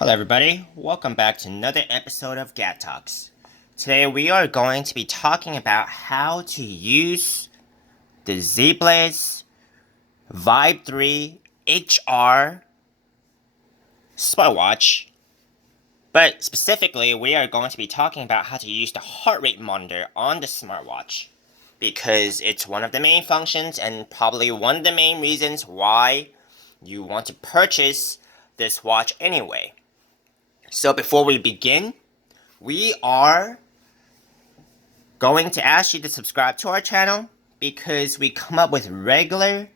Hello everybody, welcome back to another episode of Gat Talks. Today we are going to be talking about how to use the Zeblaze Vibe 3 HR smartwatch. But specifically, we are going to be talking about how to use the heart rate monitor on the smartwatch. Because it's one of the main functions and probably one of the main reasons why you want to purchase this watch anyway. So before we begin, we are going to ask you to subscribe to our channel because we come up with regular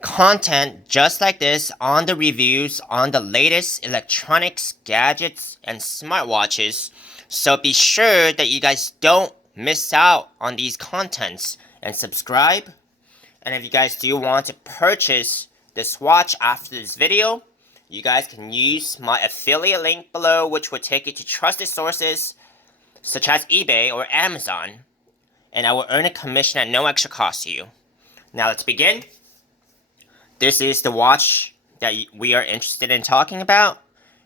content just like this on the reviews on the latest electronics, gadgets, and smartwatches. So be sure that you guys don't miss out on these contents and subscribe. And if you guys do want to purchase this watch after this video, you guys can use my affiliate link below, which will take you to trusted sources such as eBay or Amazon, and I will earn a commission at no extra cost to you. Now let's begin. This is the watch that we are interested in talking about,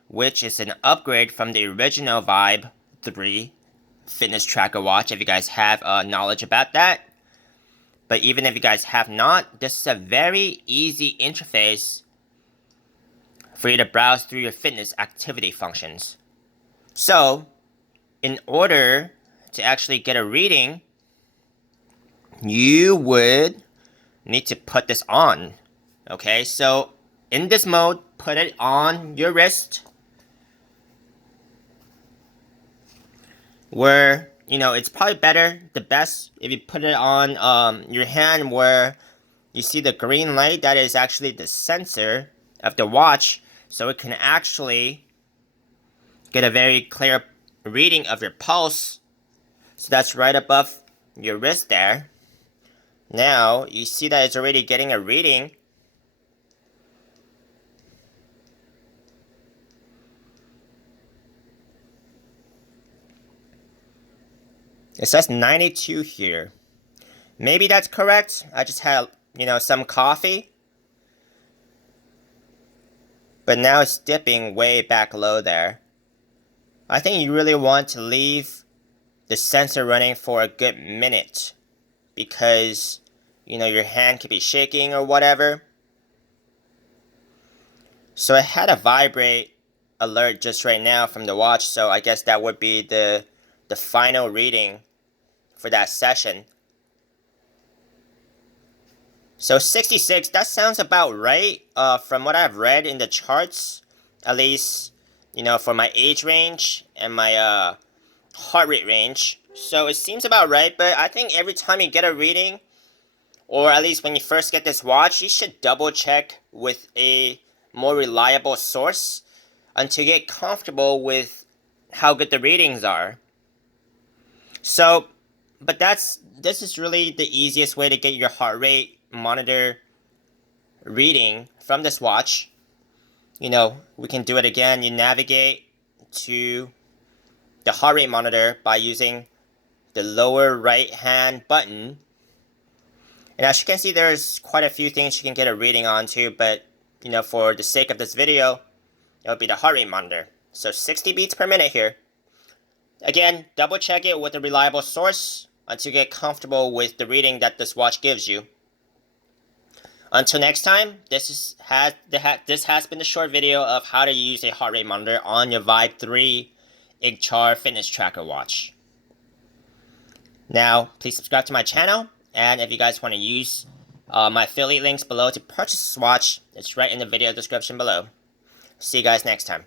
which is an upgrade from the original Vibe 3 fitness tracker watch, if you guys have knowledge about that. But even if you guys have not, this is a very easy interface for you to browse through your fitness activity functions. So, in order to actually get a reading, you would need to put this on. Okay, so in this mode, put it on your wrist where, it's probably better, the best, if you put it on your hand where you see the green light. That is actually the sensor of the watch, so it can actually get a very clear reading of your pulse. So that's right above your wrist there. Now you see that it's already getting a reading. It says 92 here. Maybe that's correct. I just had, some coffee. But now it's dipping way back low there. I think you really want to leave the sensor running for a good minute because, your hand could be shaking or whatever. So it had a vibrate alert just right now from the watch, so I guess that would be the final reading for that session. So 66, that sounds about right from what I've read in the charts, at least, for my age range and my heart rate range. So it seems about right, but I think every time you get a reading, or at least when you first get this watch, you should double check with a more reliable source until you get comfortable with how good the readings are. So, but this is really the easiest way to get your heart rate monitor reading from this watch. We can do it again. You navigate to the heart rate monitor by using the lower right hand button. And as you can see, there's quite a few things you can get a reading on too, but for the sake of this video, it'll be the heart rate monitor. So 60 beats per minute here. Again, double check it with a reliable source until you get comfortable with the reading that this watch gives you. Until next time, this has been the short video of how to use a heart rate monitor on your Vibe 3 HR fitness tracker watch. Now, please subscribe to my channel, and if you guys want to use my affiliate links below to purchase this watch, it's right in the video description below. See you guys next time.